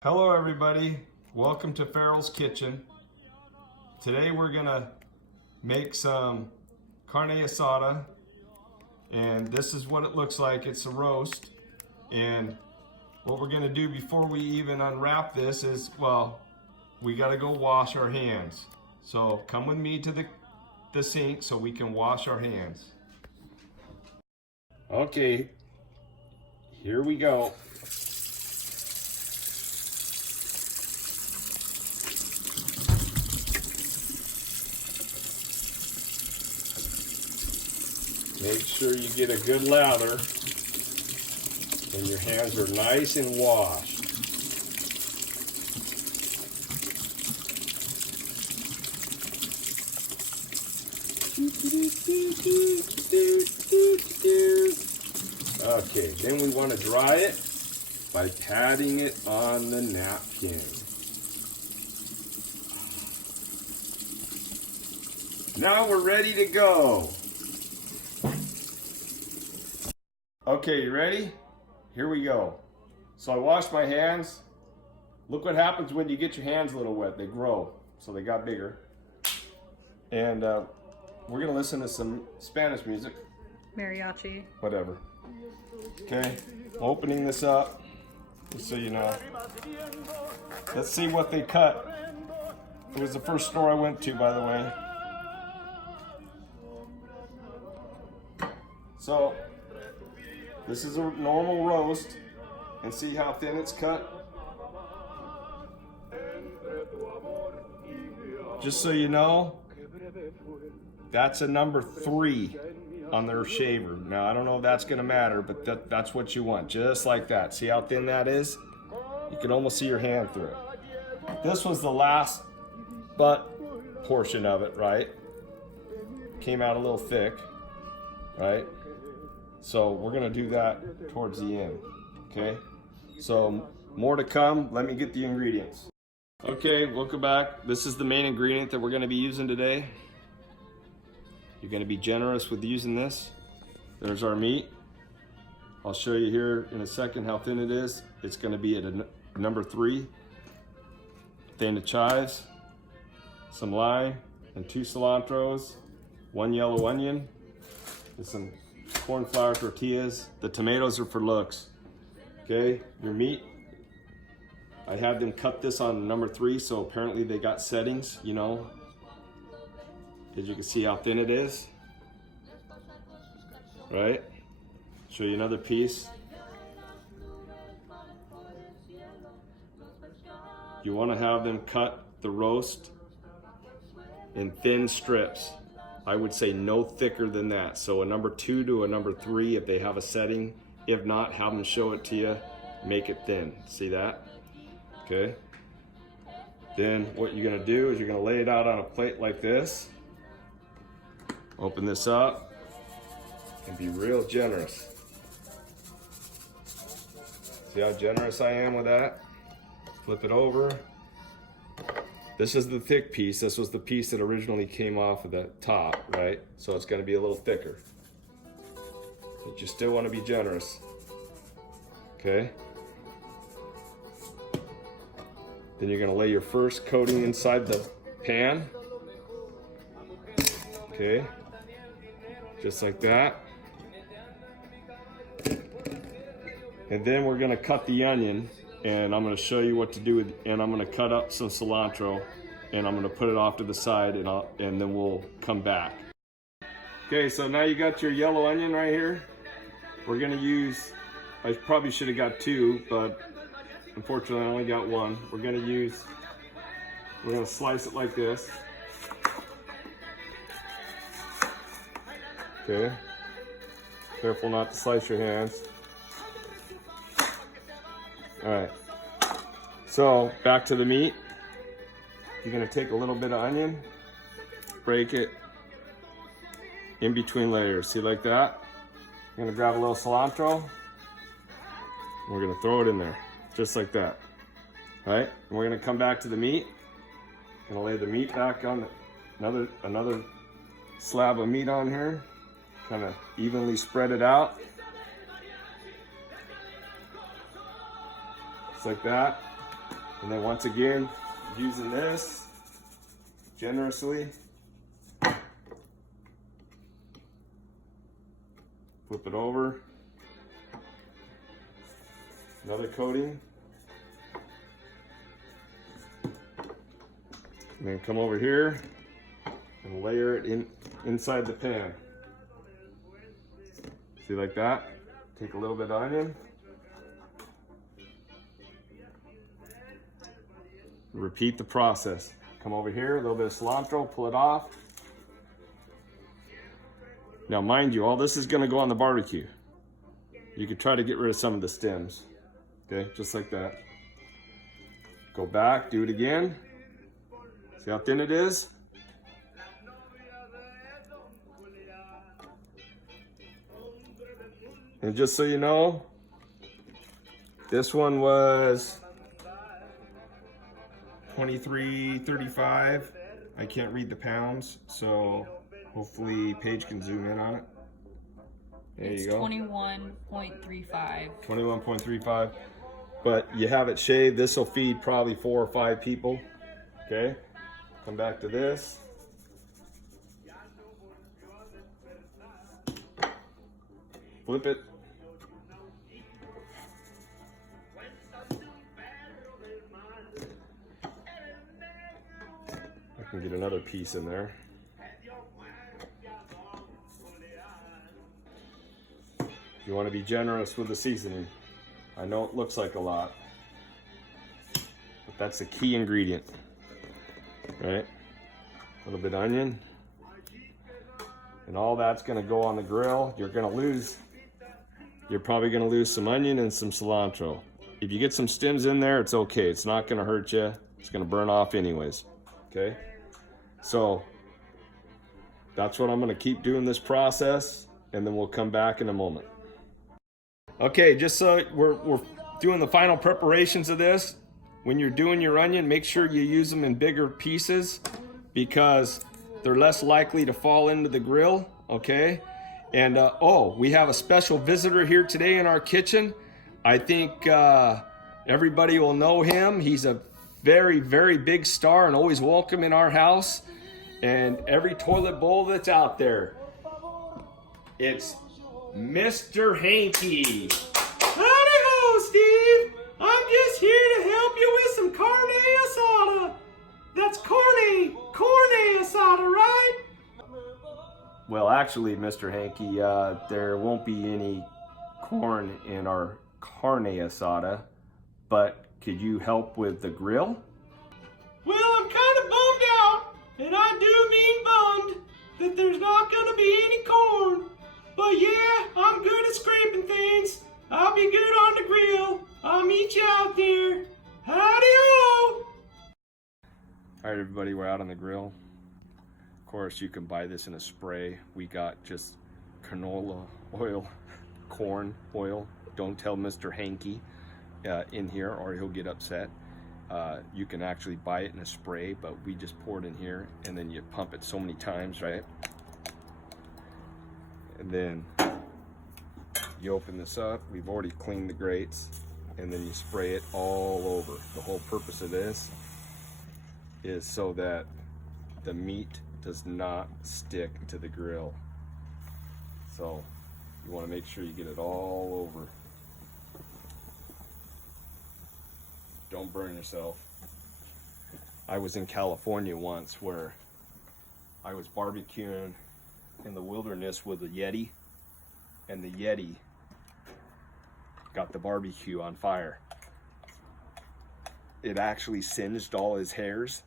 Hello everybody, welcome to Farrell's Kitchen. Today we're gonna make some carne asada, and this is what it looks like. It's a roast, and what we're gonna do before we even unwrap this is, well, we gotta go wash our hands. So come with me to the sink so we can wash our hands. Okay, here we go. Make sure you get a good lather and your hands are nice and washed. Okay, then we want to dry it by patting it on the napkin. Now we're ready to go. Okay, you ready? Here we go. So I washed my hands. Look what happens when you get your hands a little wet. They grow, so they got bigger. And we're gonna listen to some Spanish music. Mariachi. Whatever. Okay, opening this up, just so you know. Let's see what they cut. It was the first store I went to, by the way. So, this is a normal roast, and see how thin it's cut? Just so you know, that's a number 3 on their shaver. Now, I don't know if that's gonna matter, but that's what you want, just like that. See how thin that is? You can almost see your hand through it. This was the last butt portion of it, right? Came out a little thick, right? So we're gonna do that towards the end, okay? So more to come. Let me get the ingredients. Okay, welcome back. This is the main ingredient that we're gonna be using today. You're gonna be generous with using this. There's our meat. I'll show you here in a second how thin it is. It's gonna be at a number 3. Thing of chives, some lime, and 2 cilantros, 1 yellow onion, and some corn flour tortillas. The tomatoes are for looks. Okay, your meat, I had them cut this on number 3, so apparently they got settings, you know, as you can see how thin it is, right? Show you another piece. You want to have them cut the roast in thin strips. I would say no thicker than that. So a number 2 to a number 3 if they have a setting. If not, have them show it to you. Make it thin. See that? Okay. Then what you're gonna do is you're gonna lay it out on a plate like this. Open this up and be real generous. See how generous I am with that? Flip it over. This is the thick piece. This was the piece that originally came off of the top, right? So it's gonna be a little thicker. But you still wanna be generous, okay? Then you're gonna lay your first coating inside the pan. Okay, just like that. And then we're gonna cut the onion, and I'm gonna show you what to do with, and I'm gonna cut up some cilantro, and I'm gonna put it off to the side, and then we'll come back. Okay, so now you got your yellow onion right here. We're gonna use, I probably should have got 2, but unfortunately I only got 1. We're gonna slice it like this. Okay, careful not to slice your hands. All right, so back to the meat. You're gonna take a little bit of onion, break it in between layers. See, like that? You're gonna grab a little cilantro, and we're gonna throw it in there, just like that. All right, and we're gonna come back to the meat. Gonna lay the meat back on another slab of meat on here. Kind of evenly spread it out. Just like that. And then once again, using this generously. Flip it over. Another coating. And then come over here and layer it inside the pan. See, like that? Take a little bit of onion. Repeat the process. Come over here, a little bit of cilantro, pull it off. Now mind you, all this is gonna go on the barbecue. You could try to get rid of some of the stems. Okay, just like that. Go back, do it again. See how thin it is? And just so you know, this one was $23.35. I can't read the pounds, so hopefully Paige can zoom in on it. There you go. 21.35. 21.35. But you have it shaved. This will feed probably 4 or 5 people. Okay. Come back to this. Flip it. I can get another piece in there. You want to be generous with the seasoning. I know it looks like a lot, but that's the key ingredient. Right? A little bit of onion. And all that's going to go on the grill. You're probably going to lose some onion and some cilantro. If you get some stems in there, it's okay. It's not going to hurt you. It's going to burn off anyways. Okay? So that's what I'm going to keep doing this process, and then we'll come back in a moment. Okay, just so we're doing the final preparations of this. When you're doing your onion, make sure you use them in bigger pieces because they're less likely to fall into the grill, okay? And oh, we have a special visitor here today in our kitchen. I think everybody will know him. He's a very, very big star and always welcome in our house. And every toilet bowl that's out there, it's Mr. Hanky. Howdy ho, Steve. I'm just here to help you with some carne asada. That's carne asada, right? Well, actually, Mr. Hanky, there won't be any corn in our carne asada, but could you help with the grill? Well, I'm kind of bummed out, and I do mean bummed, that there's not gonna be any corn. But yeah, I'm good at scraping things. I'll be good on the grill. I'll meet you out there. Howdy-ho! All right, everybody, we're out on the grill. Of course, you can buy this in a spray. We got just canola oil, corn oil. Don't tell Mr. Hanky in here or he'll get upset. You can actually buy it in a spray, but we just pour it in here and then you pump it so many times, right? And then you open this up. We've already cleaned the grates, and then you spray it all over. The whole purpose of this is so that the meat does not stick to the grill. So you want to make sure you get it all over. Don't burn yourself. I was in California once where I was barbecuing in the wilderness with a Yeti, and the Yeti got the barbecue on fire. It actually singed all his hairs,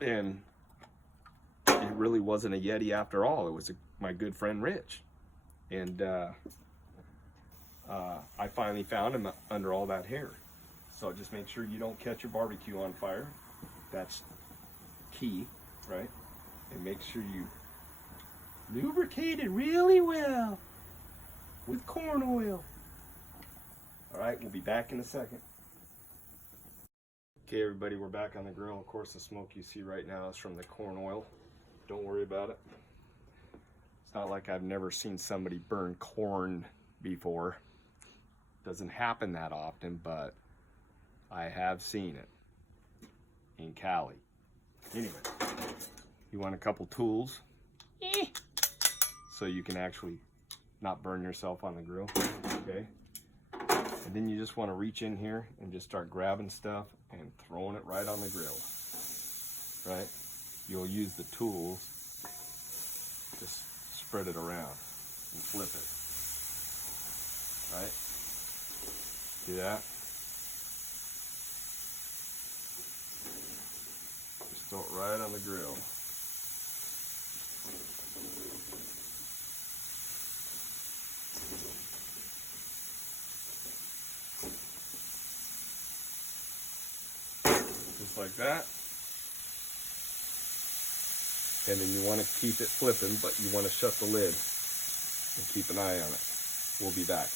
and it really wasn't a Yeti after all. It was my good friend Rich, and I finally found him under all that hair. So just make sure you don't catch your barbecue on fire. That's key, right? And make sure you lubricate it really well with corn oil. All right, we'll be back in a second. Okay, everybody, we're back on the grill. Of course, the smoke you see right now is from the corn oil. Don't worry about it. It's not like I've never seen somebody burn corn before. Doesn't happen that often, but I have seen it in Cali. Anyway, you want a couple tools so you can actually not burn yourself on the grill, okay? And then you just want to reach in here and just start grabbing stuff and throwing it right on the grill, right? You'll use the tools, just spread it around and flip it, right? See that? Just throw it right on the grill. Just like that. And then you want to keep it flipping, but you want to shut the lid and keep an eye on it. We'll be back.